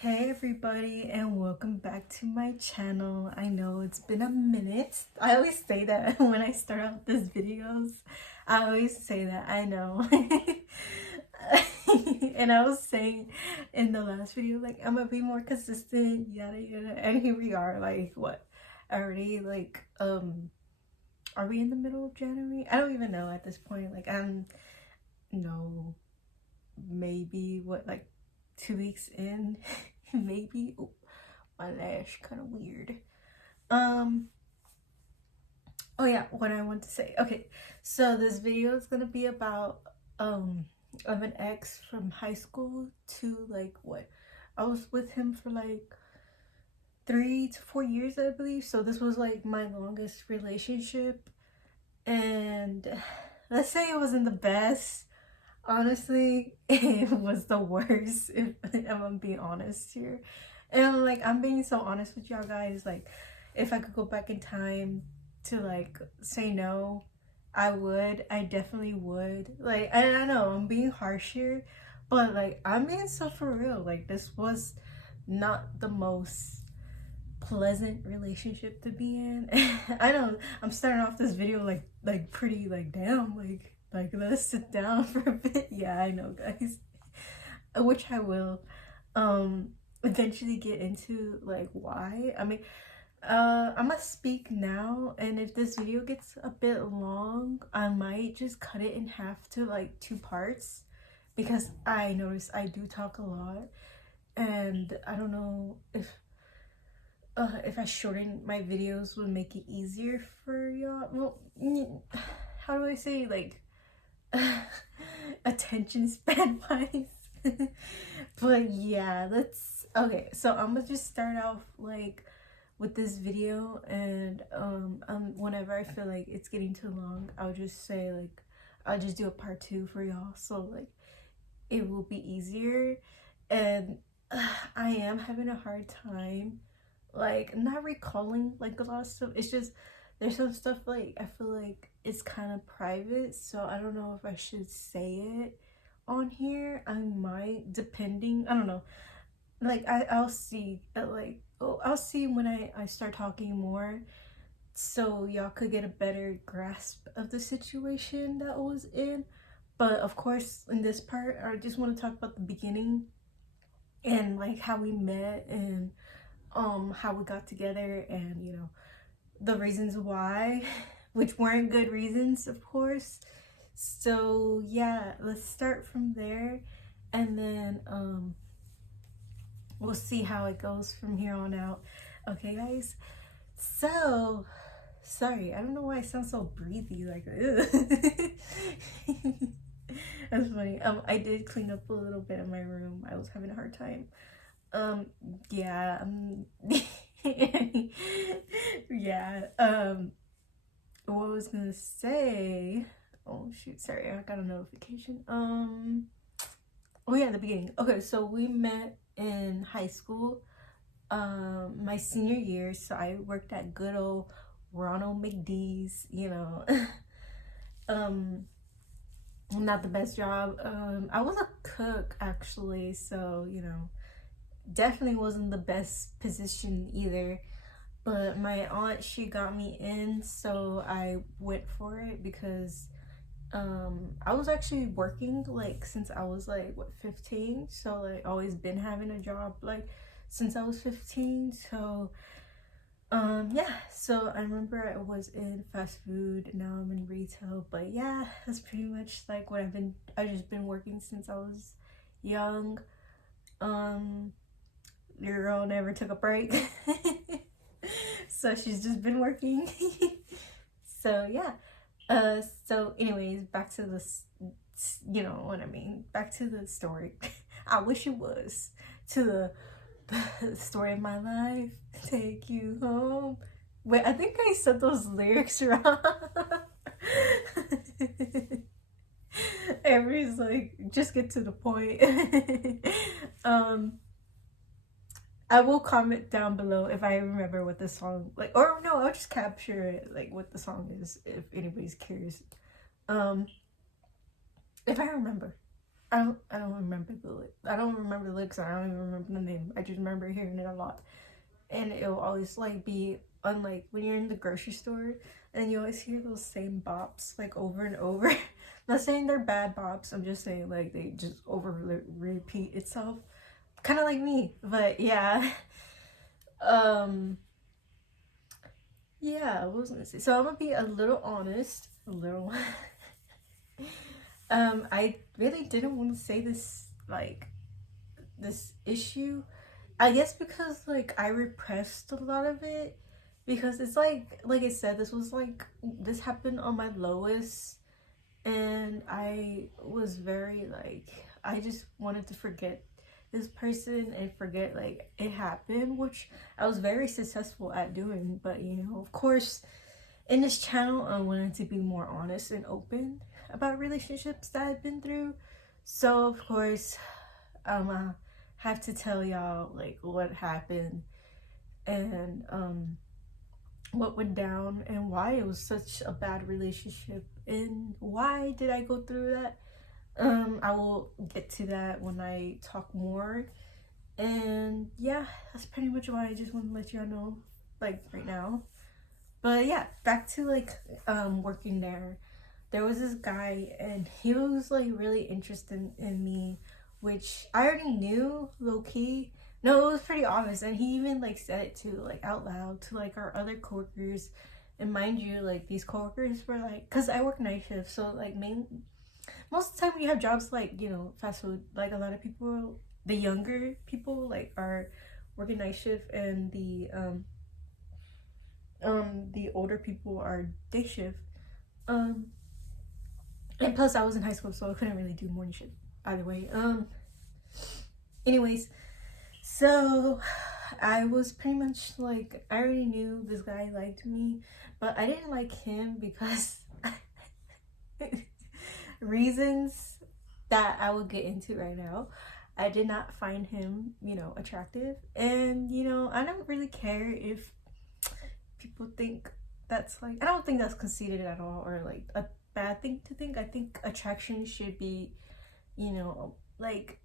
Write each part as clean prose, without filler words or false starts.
Hey everybody, and welcome back to my channel. I know it's been a minute. I always say that when I start out these videos. I always say that, I know. And I was saying in the last video, like, I'm gonna be more consistent, yada yada. And here we are, like, what? Already, like, are we in the middle of January? I don't even know at this point. Like, no, maybe, what, like, 2 weeks in? Maybe. Ooh, my lash kind of weird. um oh yeah, what I want to say. Okay, so this video is gonna be about of an ex from high school to, like, what, I was with him for like 3 to 4 years, I believe. So this was like my longest relationship, and let's say it wasn't the best. Honestly, it was the worst, if I'm being honest here. And like, I'm being so honest with y'all guys. Like, if I could go back in time to like say no, I would. I definitely would. Like, and I know I'm being harsh here, but like, I'm being so for real. Like, this was not the most pleasant relationship to be in. I know I'm starting off this video like pretty like damn, like let's sit down for a bit. Yeah, I know, guys. Which I will eventually get into, like, why. I mean, I'm gonna speak now, and if this video gets a bit long, I might just cut it in half to like 2 parts, because I notice I do talk a lot, and I don't know if I shorten my videos would make it easier for y'all. Well, how do I say, like, attention span wise. But yeah, let's, okay, so I'm gonna just start off like with this video, and whenever I feel like it's getting too long, I'll just say, like, I'll just do a part 2 for y'all, so like it will be easier. And I am having a hard time, like, not recalling like a lot of stuff. It's just there's some stuff, like, I feel like it's kind of private, so I don't know if I should say it on here. I might, depending, I don't know. Like, I'll see, like, oh, I'll see when I start talking more, so y'all could get a better grasp of the situation that I was in. But of course, in this part, I just want to talk about the beginning, and like how we met, and how we got together, and the reasons why, which weren't good reasons, of course. So yeah, let's start from there, and then we'll see how it goes from here on out. Okay, guys. So sorry, I don't know why I sound so breathy, like, that's funny. I did clean up a little bit in my room. I was having a hard time. Yeah. Yeah. What I was gonna say, oh shoot, sorry, I got a notification. Oh yeah, the beginning. Okay, so we met in high school, my senior year. So I worked at good old Ronald McD's, um not the best job. I was a cook, actually, so definitely wasn't the best position either. But my aunt, she got me in, so I went for it, because I was actually working, like, since I was like, what, 15. So like, always been having a job, like, since I was 15. So yeah, so I remember I was in fast food, now I'm in retail. But yeah, that's pretty much like what I've just been working since I was young. Your girl never took a break. So she's just been working. So yeah. So anyways, back to this, you know what I mean, back to the story. I wish it was to the story of my life. Take you home. Wait, I think I said those lyrics wrong. Everybody's like, just get to the point. um I will comment down below if I remember what the song, like, or no, I'll just capture it, like, what the song is, if anybody's curious. Um, if I remember. I don't remember I don't remember the lyrics. I don't even remember the name. I just remember hearing it a lot, and it'll always like be unlike when you're in the grocery store and you always hear those same bops like over and over. Not saying they're bad bops. I'm just saying like they just repeat itself, kind of like me. But yeah, yeah. What was I gonna say? So I'm gonna be a little honest, a little. I really didn't want to say this, like, this issue. I guess because, like, I repressed a lot of it. Because it's like I said, this happened on my lowest. And I was very, like, I just wanted to forget this person and forget, like, it happened. Which I was very successful at doing. But, you know, of course, in this channel, I wanted to be more honest and open about relationships that I've been through. So of course, have to tell y'all like what happened and what went down and why it was such a bad relationship and why did I go through that. I will get to that when I talk more. And yeah, that's pretty much why I just want to let y'all know, like, right now. But yeah, back to like working there. There was this guy and he was like really interested in me, which I already knew low key. No, it was pretty obvious, and he even like said it to like out loud to like our other coworkers. And mind you, like these coworkers were like, cause I work night shift, so like most of the time when you have jobs like, you know, fast food, like a lot of people, the younger people like are working night shift, and the older people are day shift. And plus I was in high school, so I couldn't really do morning shift either way. Anyways, so I was pretty much like, I already knew this guy liked me, but I didn't like him because reasons that I will get into right now. I did not find him, you know, attractive. And, you know, I don't really care if people think that's like, I don't think that's conceited at all or like a bad thing to think. I think attraction should be, you know, like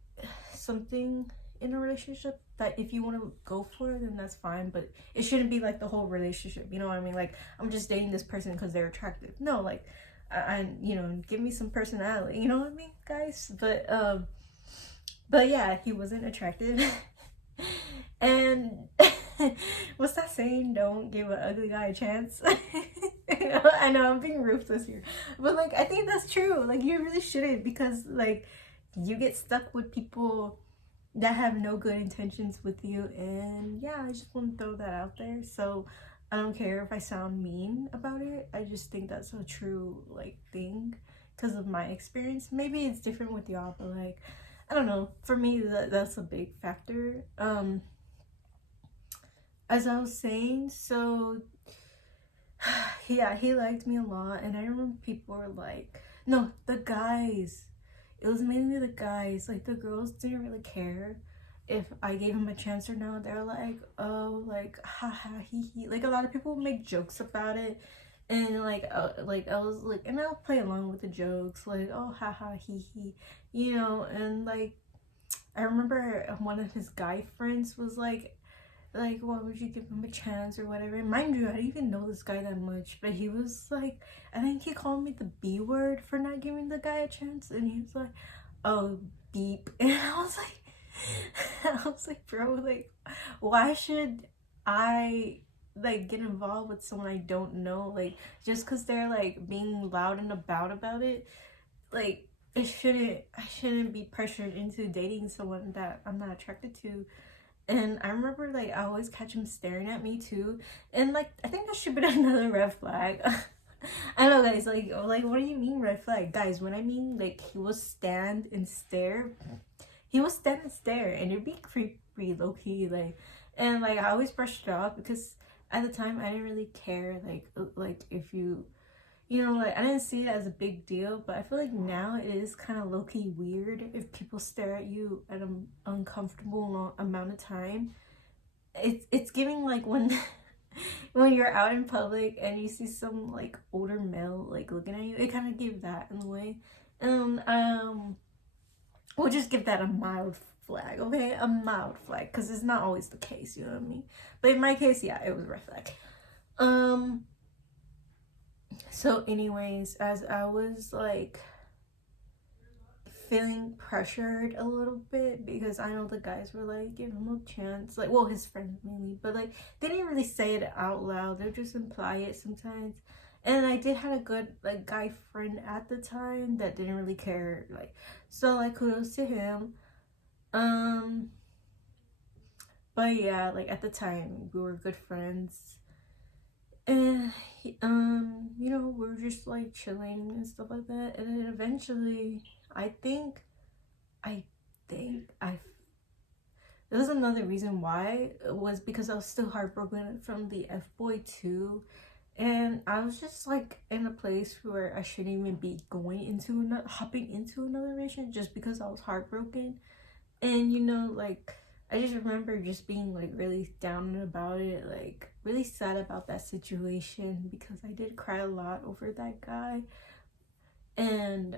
something in a relationship that if you want to go for it, then that's fine, but it shouldn't be like the whole relationship, you know what I mean? Like, I'm just dating this person because they're attractive. No, like, I you know, give me some personality, you know what I mean, guys? But yeah, he wasn't attractive. And what's that saying? Don't give an ugly guy a chance. I know I'm being ruthless here, but like I think that's true. Like you really shouldn't, because like you get stuck with people that have no good intentions with you. And yeah, I just want to throw that out there. So I don't care if I sound mean about it. I just think that's a true like thing because of my experience. Maybe it's different with y'all, but like I don't know. For me, that's a big factor. As I was saying, so yeah, he liked me a lot, and I remember people were like, no, the guys. It was mainly the guys. Like the girls didn't really care if I gave him a chance or not. They were like, oh, like haha hee hee. Like a lot of people make jokes about it, and like I was like, and I'll play along with the jokes, like oh haha hee hee, you know. And like I remember one of his guy friends was like, why would you give him a chance or whatever? And mind you, I didn't even know this guy that much, but he was like, I think he called me the B word for not giving the guy a chance, and he was like, oh, beep. And I was like, bro, like, why should I like get involved with someone I don't know, like just because they're like being loud and about it? Like I shouldn't be pressured into dating someone that I'm not attracted to. And I remember like I always catch him staring at me too, and like I think that should be another red flag. I know, guys, like what do you mean red flag? Guys, when I mean like he will stand and stare, and it'd be creepy, low key, like. And like I always brushed it off because at the time I didn't really care, like if you know, like I didn't see it as a big deal. But I feel like now it is kind of low-key weird if people stare at you at an uncomfortable long amount of time. It's giving like when when you're out in public and you see some like older male like looking at you, it kind of gives that in a way. And we'll just give that a mild flag, okay? A mild flag, because it's not always the case, you know what I mean? But in my case, yeah, it was a red flag. So anyways, as I was like feeling pressured a little bit, because I know the guys were like, give him a chance, like, well, his friends mainly, but like they didn't really say it out loud, they just imply it sometimes. And I did have a good like guy friend at the time that didn't really care, like, so like kudos to him. But yeah, like at the time we were good friends, and you know, we were just like chilling and stuff like that. And then eventually I think I there was another reason why, was because I was still heartbroken from the F-boy too. And I was just like in a place where I shouldn't even be hopping into another relationship just because I was heartbroken. And you know, like I just remember just being like really down about it, like really sad about that situation, because I did cry a lot over that guy. And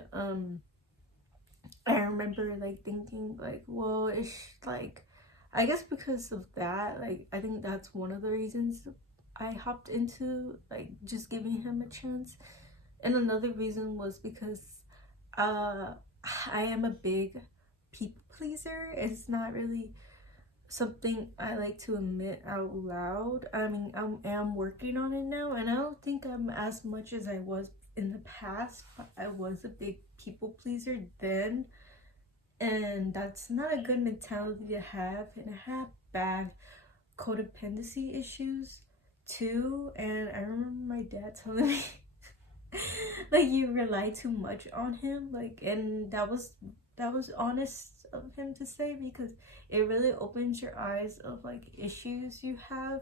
I remember like thinking like, well, it's like, I guess because of that, like I think that's one of the reasons I hopped into like just giving him a chance. And another reason was because uh I am a big people pleaser. It's not really something I like to admit out loud. I mean, I am working on it now, and I don't think I'm as much as I was in the past, but I was a big people pleaser then, and that's not a good mentality to have. And I have bad codependency issues too, and I remember my dad telling me like you rely too much on him, like, and that was honest of him to say, because it really opens your eyes of like issues you have,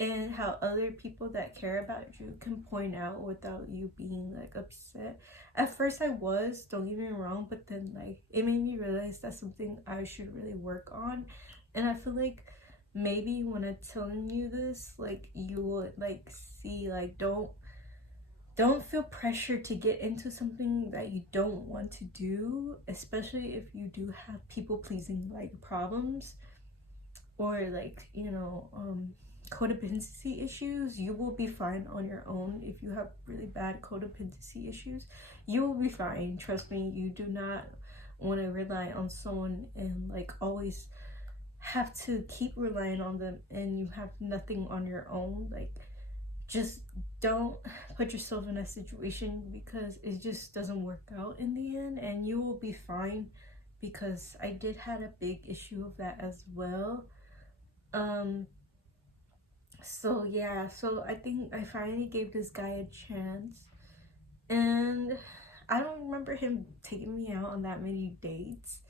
and how other people that care about you can point out without you being like upset. At first I was, don't get me wrong, but then like it made me realize that's something I should really work on. And I feel like maybe when I'm telling you this, like you will like see, like don't feel pressure to get into something that you don't want to do, especially if you do have people pleasing like problems, or like, you know, codependency issues. You will be fine on your own. If you have really bad codependency issues, you will be fine, trust me. You do not want to rely on someone and like always have to keep relying on them, and you have nothing on your own. Like, just don't put yourself in a situation, because it just doesn't work out in the end, and you will be fine, because I did had a big issue of that as well. So yeah, so I think I finally gave this guy a chance, and I don't remember him taking me out on that many dates.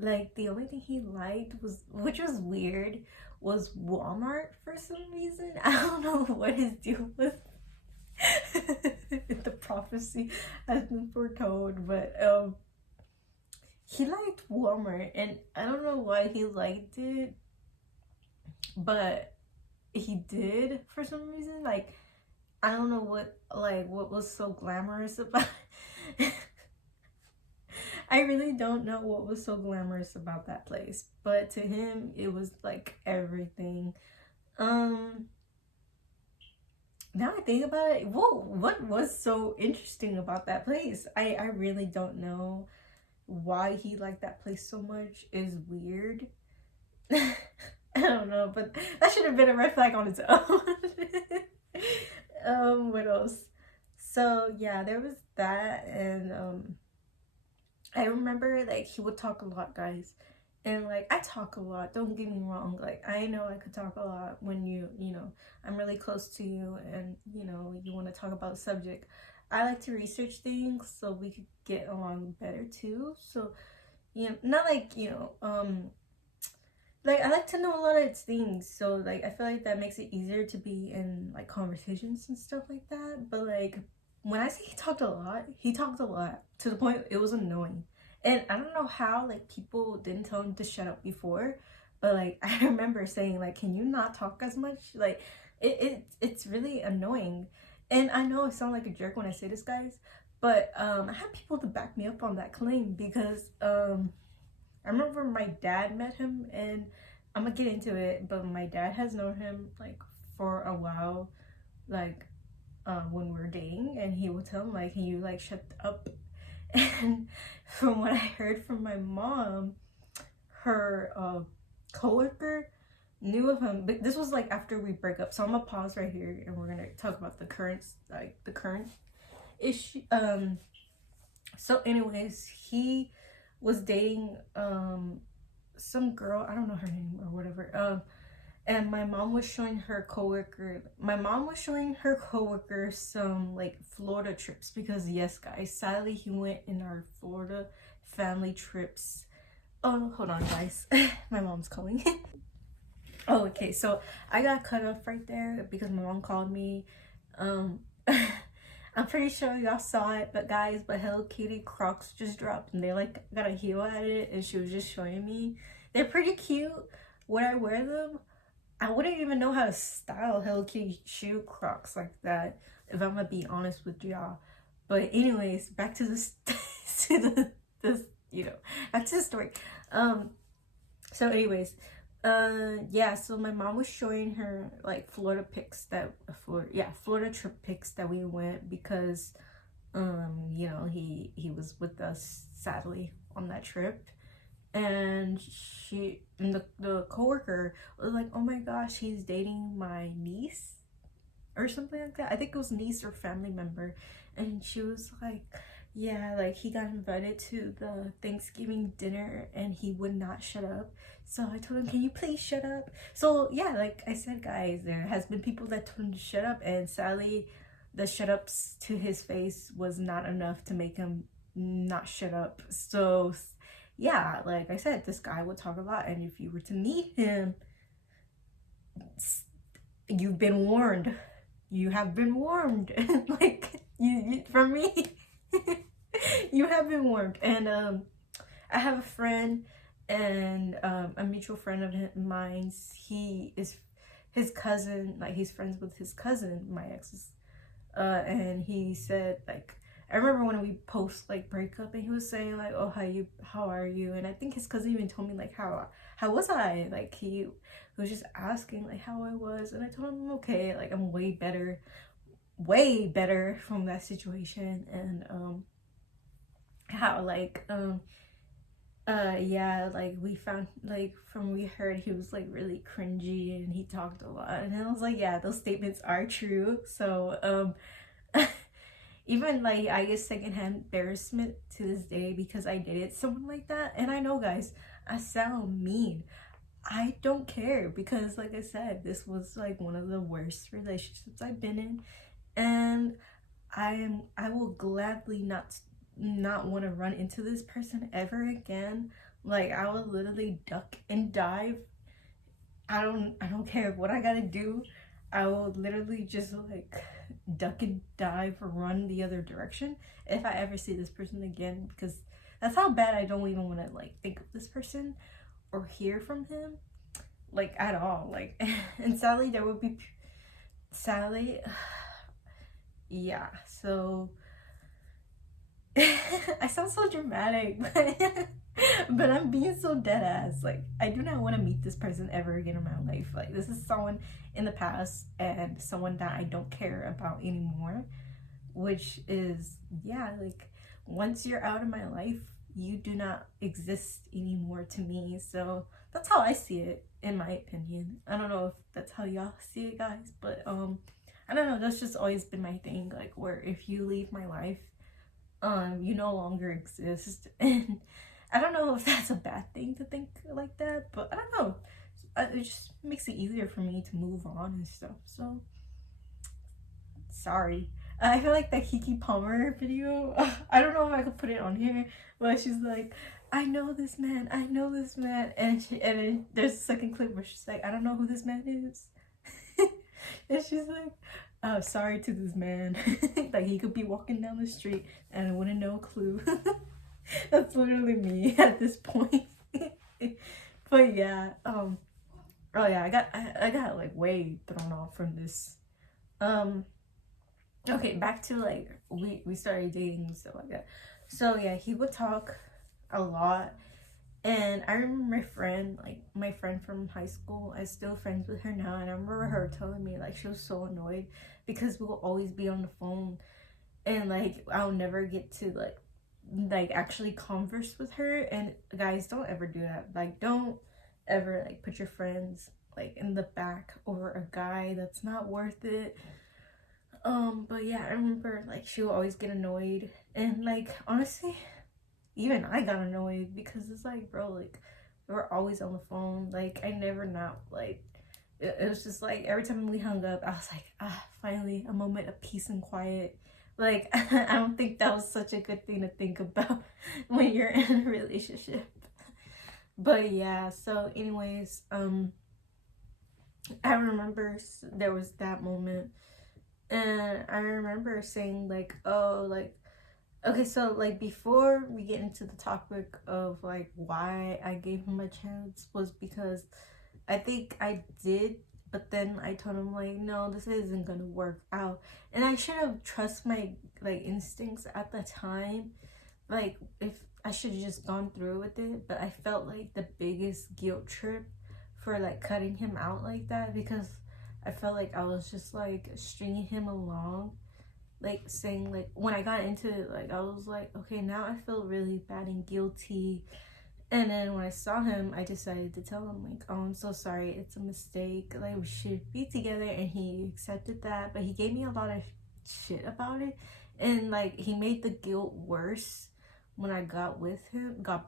Like the only thing he liked was, which was weird, was Walmart for some reason. I don't know what his deal was. The prophecy has been foretold, but he liked Walmart, and I don't know why he liked it, but he did for some reason. Like, I don't know what was so glamorous about it. I really don't know what was so glamorous about that place, but to him it was like everything. Now I think about it, whoa, what was so interesting about that place? I really don't know why he liked that place so much. Is weird. I don't know, but that should have been a red flag on its own. What else? So yeah, there was that. And I remember like he would talk a lot, guys. And like I talk a lot, don't get me wrong. Like I know I could talk a lot when you know, I'm really close to you, and you know, you want to talk about a subject. I like to research things so we could get along better too. So, you know, not like, you know, like I like to know a lot of things, so like I feel like that makes it easier to be in like conversations and stuff like that. But like when I say he talked a lot to the point it was annoying. And I don't know how like people didn't tell him to shut up before, but like I remember saying like, can you not talk as much? Like it's really annoying. And I know I sound like a jerk when I say this, guys, but I have people to back me up on that claim, because I remember my dad met him, and I'm gonna get into it, but my dad has known him like for a while, like when we're dating, and he would tell him like, can you like shut up? And from what I heard from my mom, her coworker knew of him, but this was like after we break up. So I'm gonna pause right here, and we're gonna talk about the current issue. So anyways, he was dating some girl, I don't know her name or whatever. And my mom was showing her coworker some like Florida trips, because yes guys, sadly he went in our Florida family trips. Oh, hold on guys. My mom's calling. Oh, okay, so I got cut off right there because my mom called me. I'm pretty sure y'all saw it, but guys, but Hello Kitty Crocs just dropped, and they like got a heel at it, and she was just showing me. They're pretty cute. Would I wear them? I wouldn't even know how to style Hello Kitty shoe Crocs like that, if I'm gonna be honest with y'all. But anyways, back to this, to this, you know, back to the story. So anyways, yeah, so my mom was showing her like Florida trip pics that we went, because you know, he was with us sadly on that trip. And the coworker was like, oh my gosh, he's dating my niece or something like that. I think it was niece or family member. And she was like, yeah, like he got invited to the Thanksgiving dinner and he would not shut up. So I told him, can you please shut up? So yeah, like I said guys, there has been people that told him to shut up, and sadly the shut ups to his face was not enough to make him not shut up. So yeah, like I said, this guy would talk a lot, and if you were to meet him, you've been warned. You have been warned. Like you from me. You have been warned. And I have a friend, and a mutual friend of mine's, he is his cousin, like he's friends with his cousin, my ex's, and he said like, I remember when we post like breakup, and he was saying like, oh, how are you? And I think his cousin even told me like, how was I? Like he was just asking like how I was, and I told him I'm okay, like I'm way better from that situation. And how like yeah, like we found, like from we heard, he was like really cringy and he talked a lot, and I was like, yeah, those statements are true. So even like I get secondhand embarrassment to this day because I dated someone like that. And I know guys, I sound mean. I don't care, because like I said, this was like one of the worst relationships I've been in, and I will gladly not want to run into this person ever again. Like I will literally duck and dive. I don't care what I gotta do. I will literally just like duck and dive or run the other direction if I ever see this person again, because that's how bad I don't even want to like think of this person or hear from him like at all. Like and sadly there would be yeah, so I sound so dramatic, but I'm being so dead ass. Like I do not want to meet this person ever again in my life. Like this is someone in the past and someone that I don't care about anymore, which is, yeah, like once you're out of my life, you do not exist anymore to me. So that's how I see it, in my opinion. I don't know if that's how y'all see it guys, but I don't know, that's just always been my thing, like where if you leave my life, you no longer exist. And I don't know if that's a bad thing to think like that, but I don't know, it just makes it easier for me to move on and stuff. So sorry. I feel like that Kiki Palmer video, I don't know if I could put it on here, but she's like, I know this man, and then there's a second clip where she's like, I don't know who this man is. And she's like, oh, sorry to this man. Like he could be walking down the street and I wouldn't know a clue. That's literally me at this point. But yeah, oh yeah, I got like way thrown off from this. Okay, back to like we started dating and stuff like that. So yeah, he would talk a lot, And I remember my friend, like my friend from high school, I'm still friends with her now, and I remember her telling me like she was so annoyed because we will always be on the phone, and like I'll never get to like actually converse with her. And guys, don't ever do that. Like, don't ever like put your friends like in the back over a guy. That's not worth it. But yeah, I remember like she would always get annoyed, and like honestly, even I got annoyed because it's like, bro, like we're always on the phone. Like I never not like it was just like every time we hung up, I was like, finally a moment of peace and quiet. Like I don't think that was such a good thing to think about when you're in a relationship. But yeah, so anyways, I remember there was that moment, and I remember saying like, oh, like, okay, so like before we get into the topic of like why I gave him a chance was because I think I did, but then I told him like, no, this isn't gonna work out, and I should have trust my like instincts at the time. Like if I should have just gone through with it, but I felt like the biggest guilt trip for like cutting him out like that, because I felt like I was just like stringing him along, like saying like when I got into it, like I was like, okay, now I feel really bad and guilty. And then when I saw him, I decided to tell him like, oh, I'm so sorry, it's a mistake, like we should be together. And he accepted that, but he gave me a lot of shit about it, and like he made the guilt worse when I got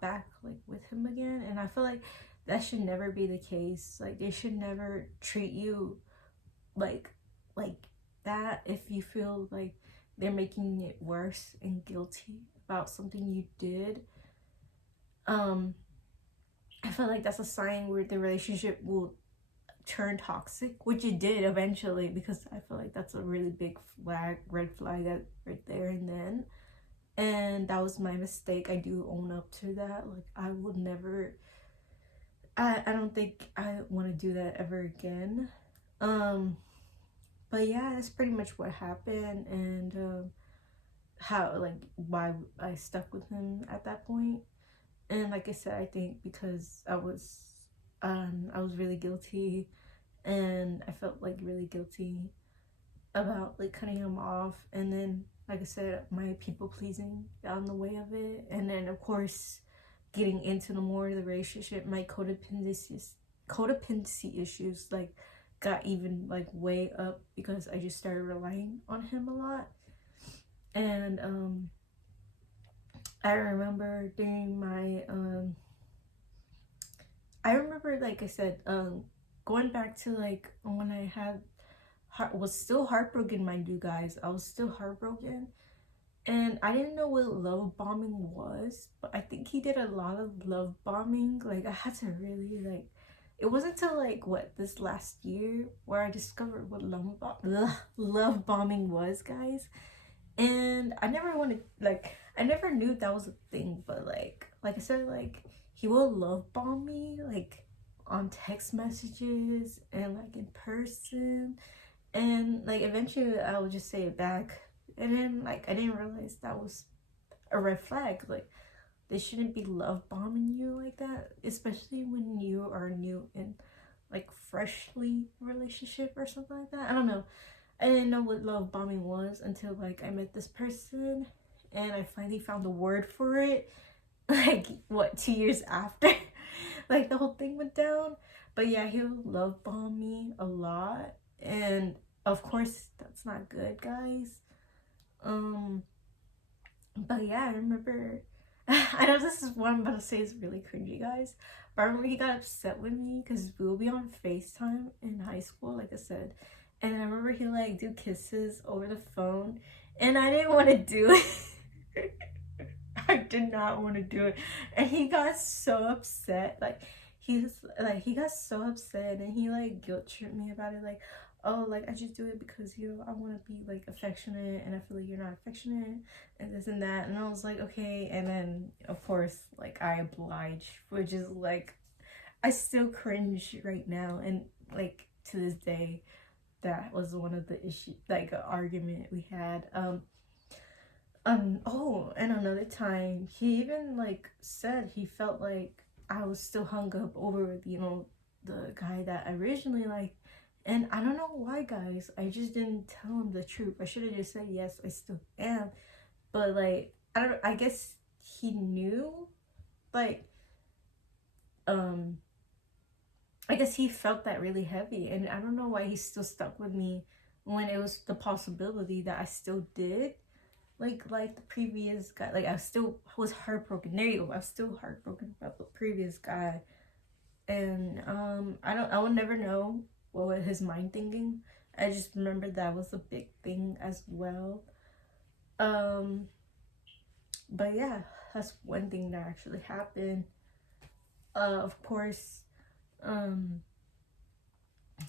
back like with him again. And I feel like that should never be the case. Like they should never treat you like like that if you feel like they're making it worse and guilty about something you did. I feel like that's a sign where the relationship will turn toxic, which it did eventually, because I feel like that's a really big red flag right there and then. And that was my mistake. I do own up to that. Like I would never, I don't think I want to do that ever again. But yeah, that's pretty much what happened, and how like why I stuck with him at that point. And like I said, I think because I was really guilty, and I felt like really guilty about like cutting him off. And then like I said, my people pleasing got in the way of it. And then of course, getting into the more of the relationship, my codependency issues like got even like way up because I just started relying on him a lot. And I remember during my I remember, like I said, going back to like when I was still heartbroken, mind you guys. I was still heartbroken, and I didn't know what love bombing was, but I think he did a lot of love bombing. Like I had to really like. It wasn't until like what, this last year where I discovered what love bombing was, guys. And I never wanted like, I never knew that was a thing, but like I said, like he will love bomb me like on text messages and like in person, and like eventually I would just say it back. And then like I didn't realize that was a red flag. Like they shouldn't be love bombing you like that, especially when you are new in like freshly relationship or something like that. I don't know. I didn't know what love bombing was until like I met this person, and I finally found the word for it. Like what, 2 years after like the whole thing went down. But yeah, he'll love bomb me a lot, and of course that's not good, guys. But yeah, I remember I know this is what I'm about to say is really cringy, guys, but I remember he got upset with me because we will be on FaceTime in high school, like I said. And I remember he like do kisses over the phone, and I didn't want to do it. I did not want to do it, and he got so upset. Like he got so upset, and he like guilt tripped me about it. Like, oh, like I just do it because I want to be like affectionate, and I feel like you're not affectionate, and this and that. And I was like, okay. And then of course, like I obliged, which is like I still cringe right now, and like to this day. That was one of the issues, like an argument we had. Oh, and another time he even like said he felt like I was still hung up over, you know, the guy that I originally liked. And I don't know why, guys. I just didn't tell him the truth. I should have just said yes, I still am. But like, I guess he knew. Like, I guess he felt that really heavy, and I don't know why he still stuck with me when it was the possibility that I still did. Like the previous guy, like I still was heartbroken. There you go. I was still heartbroken about the previous guy. And I will never know what was his mind thinking. I just remember that was a big thing as well. But yeah, that's one thing that actually happened. Of course,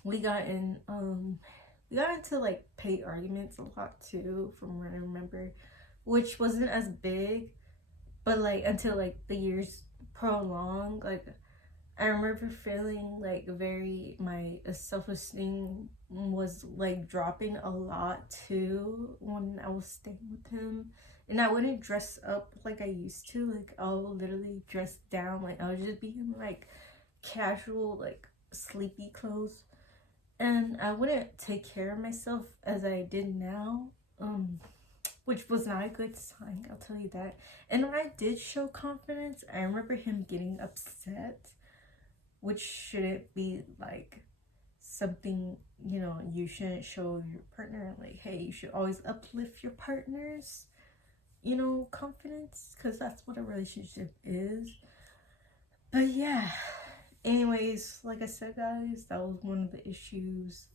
we got into like pay arguments a lot too, from what I remember, which wasn't as big, but like until like the years prolonged, like I remember feeling like my self-esteem was like dropping a lot too when I was staying with him. And I wouldn't dress up like I used to. Like I'll literally dress down. Like I'll just be in like casual, like sleepy clothes. And I wouldn't take care of myself as I did now. Which was not a good sign, I'll tell you that. And when I did show confidence, I remember him getting upset, which shouldn't be like something, you know, you shouldn't show your partner. Like, hey, you should always uplift your partner's, you know, confidence, because that's what a relationship is. But yeah, anyways, like I said, guys, that was one of the issues.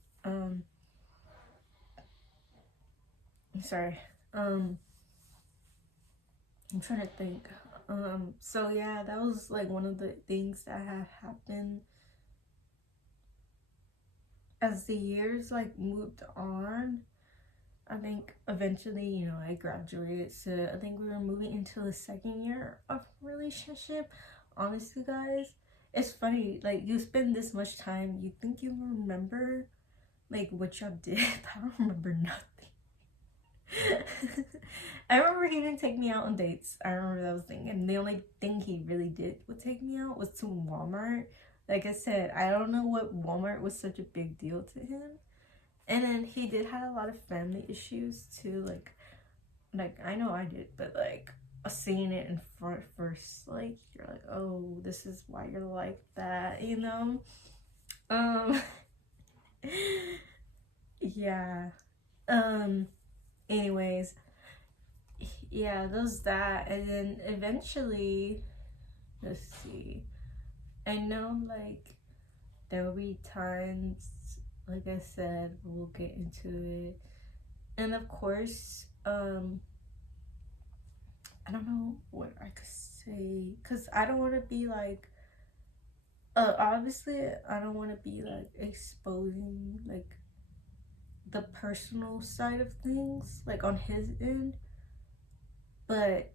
Sorry. I'm trying to think. So yeah, that was like one of the things that had happened as the years like moved on. I think eventually, you know, I graduated, so I think we were moving into the second year of relationship. Honestly, guys, it's funny, like you spend this much time, you think you remember like what y'all did, but I don't remember nothing. I remember he didn't take me out on dates. I remember that was the thing, and the only thing he really did would take me out was to Walmart. Like I said, I don't know what Walmart was such a big deal to him. And then he did have a lot of family issues too. Like I know I did, but like seeing it in front first, like you're like, oh, this is why you're like that, you know. Yeah. Anyways, yeah, there's that, and then eventually, let's see. I know like there will be times, like I said, we'll get into it. And of course, I don't know what I could say, because I don't want to be like, obviously, I don't want to be like exposing like the personal side of things, like on his end. But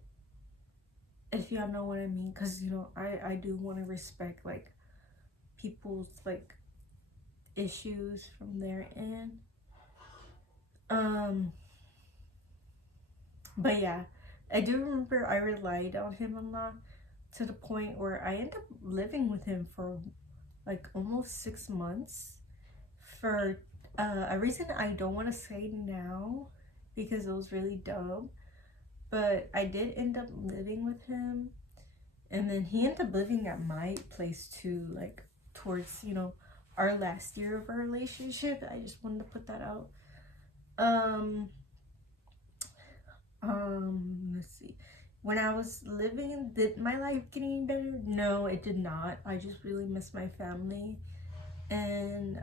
if y'all know what I mean, because you know, I do want to respect like people's like issues from their end. But yeah, I do remember I relied on him a lot, to the point where I ended up living with him for like almost 6 months, for a reason I don't want to say now because it was really dumb. But I did end up living with him, and then he ended up living at my place too, like towards, you know, our last year of our relationship. I just wanted to put that out. Let's see. When I was living, did my life get any better? No, it did not. I just really miss my family. And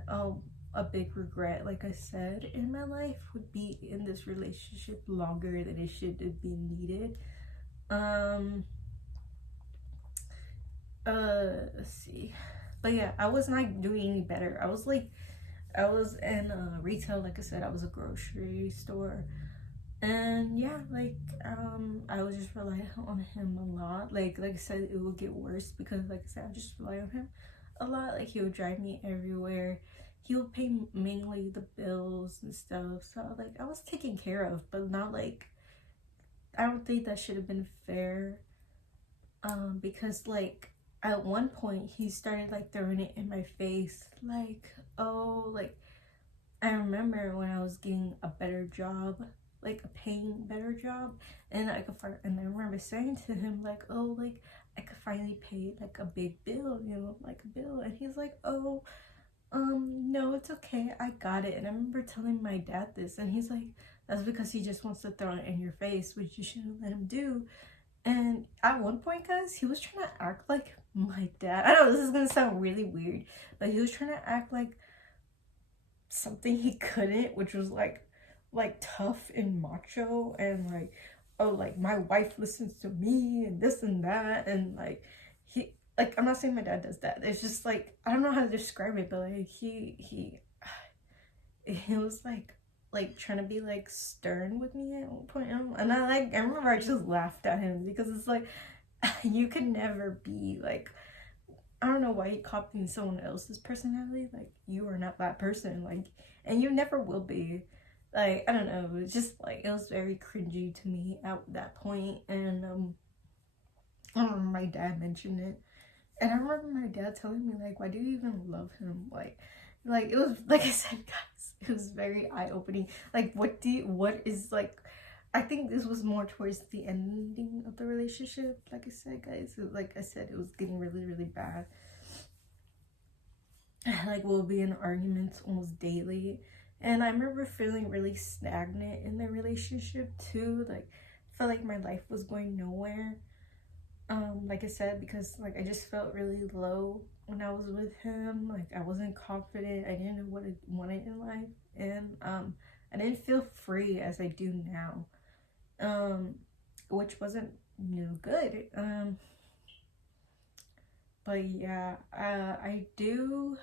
a big regret, like I said, in my life would be in this relationship longer than it should have been needed. Let's see. But yeah, I was not doing any better. I was in retail, like I said, I was a grocery store. And yeah, like I was just relying on him a lot. Like I said, it would get worse because, like I said, I just rely on him a lot. Like he would drive me everywhere. He would pay mainly the bills and stuff. So like I was taken care of, but not like, I don't think that should have been fair. Because like at one point he started like throwing it in my face, like, oh, like, I remember when I was getting a better job, like a paying better job, and and I remember saying to him like, oh, like I could finally pay like a big bill, you know, like a bill, and he's like, oh, no, it's okay, I got it. And I remember telling my dad this, and he's like, that's because he just wants to throw it in your face, which you shouldn't let him do. And at one point, guys, he was trying to act like my dad. I know this is gonna sound really weird, but he was trying to act like something he couldn't, which was like tough and macho, and like, oh, like my wife listens to me and this and that, and like he, like, I'm not saying my dad does that, it's just like, I don't know how to describe it, but like he was like trying to be like stern with me at one point, and I remember I just laughed at him because it's like you can never be like, I don't know why you copying someone else's personality. Like, you are not that person. Like, and you never will be. Like, I don't know. It's just like, it was very cringy to me at that point. And I remember my dad mentioned it. And I remember my dad telling me, like, why do you even love him? Like it was, like I said, guys, it was very eye-opening. Like, what is, like, I think this was more towards the ending of the relationship. Like I said, guys, like I said, it was getting really, really bad. Like, we'll be in arguments almost daily. And I remember feeling really stagnant in the relationship too. Like, I felt like my life was going nowhere. Like I said, because like I just felt really low when I was with him. Like, I wasn't confident. I didn't know what I wanted in life. And I didn't feel free as I do now. Which wasn't, you know, good. But yeah, I do.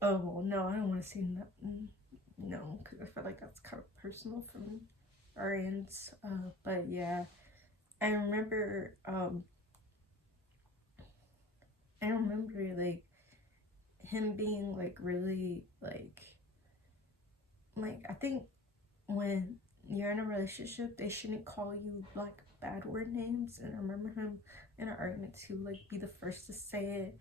Oh no, I don't want to say nothing. No, because I feel like that's kind of personal from our ends. But yeah, I remember. I remember like him being like really like I think when you're in a relationship, they shouldn't call you like bad word names. And I remember him in an argument to like be the first to say it.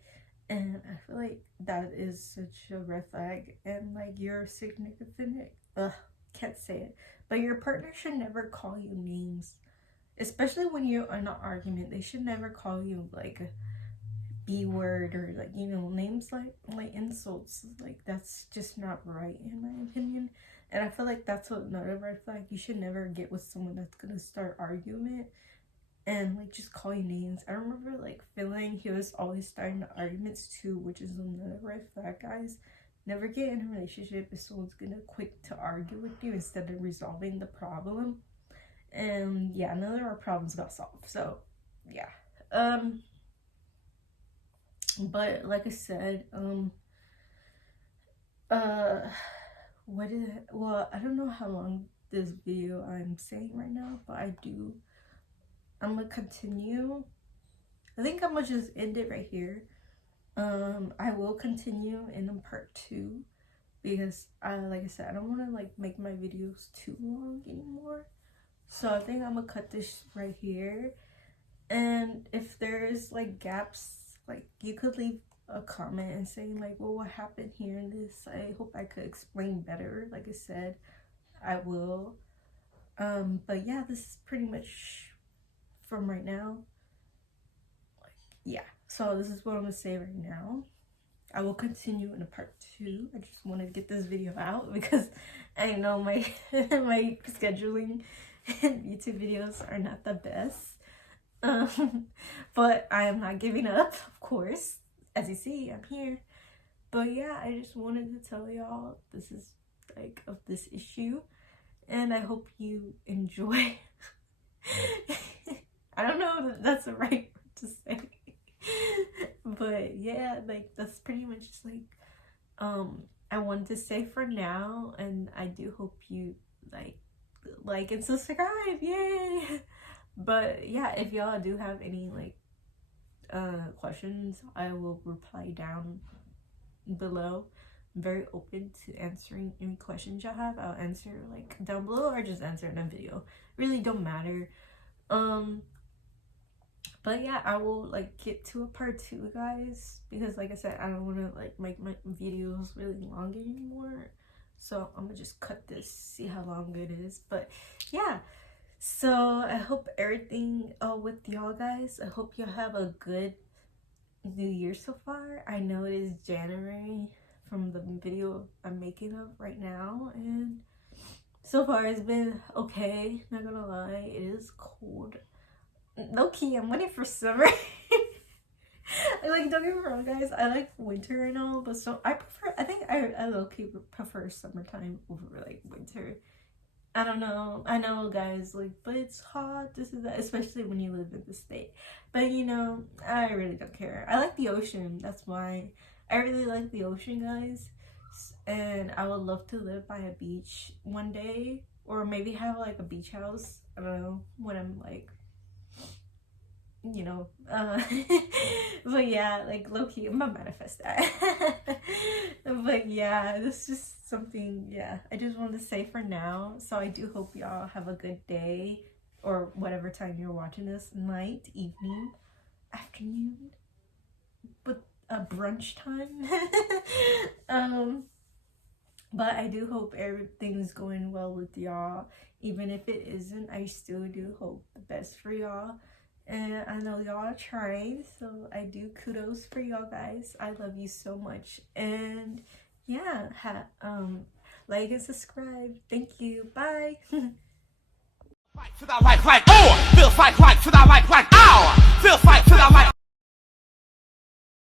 And I feel like that is such a red flag. And like your significant, can't say it, but your partner should never call you names, especially when you're in an argument. They should never call you like a B word or like, you know, names like insults. Like, that's just not right in my opinion. And I feel like that's another red flag. You should never get with someone that's gonna start argument and like just call you names. I remember like feeling he was always starting the arguments too, which is another red flag, guys. Never get in a relationship if someone's gonna quick to argue with you instead of resolving the problem. And yeah, none of our problems got solved. So yeah. But like I said, what is it? Well, I don't know how long this video I'm saying right now, but I'm gonna continue. I think I'm gonna just end it right here. I will continue in part 2 because like I said, I don't want to like make my videos too long anymore. So I think I'm gonna cut this right here. And if there's like gaps, like you could leave a comment and saying like, well, what happened here in this? I hope I could explain better. Like I said, I will. But yeah, this is pretty much from right now. Like, yeah. So this is what I'm gonna say right now. I will continue in a part 2. I just wanted to get this video out because I know my my scheduling and YouTube videos are not the best. But I am not giving up, of course. As you see, I'm here. But yeah, I just wanted to tell y'all this is like of this issue, and I hope you enjoy. I don't know if that's the right word to say. But yeah, like that's pretty much like I wanted to say for now, and I do hope you like and subscribe. Yay! But yeah, if y'all do have any like questions, I will reply down below. I'm very open to answering any questions y'all have. I'll answer like down below or just answer in a video. Really don't matter. But But yeah, I will like get to a part 2, guys, because like I said, I don't want to like make my videos really long anymore. So I'm gonna just cut this, see how long it is. But yeah, so I hope everything with y'all guys, I hope y'all have a good new year so far. I know it is January from the video I'm making of right now, and so far it's been okay, not gonna lie. It is cold. Low key, I'm waiting for summer. Like, don't get me wrong, guys, I like winter and all, but so I think I low key prefer summertime over like winter. I don't know, I know, guys, like, but it's hot, this is that, especially when you live in the state. But you know, I really don't care. I like the ocean, that's why I really like the ocean, guys. And I would love to live by a beach one day, or maybe have like a beach house, I don't know, when I'm like, you know, but yeah, like low-key I'm gonna manifest that. But yeah, this is just something, yeah, I just wanted to say for now. So I do hope y'all have a good day, or whatever time you're watching this, night, evening, afternoon, but brunch time. But I do hope everything's going well with y'all. Even if it isn't, I still do hope the best for y'all. And I know y'all are trying, so I do kudos for y'all guys. I love you so much. And yeah, like and subscribe. Thank you. Bye. Feels like, oh! Feels like, ow! Feels like,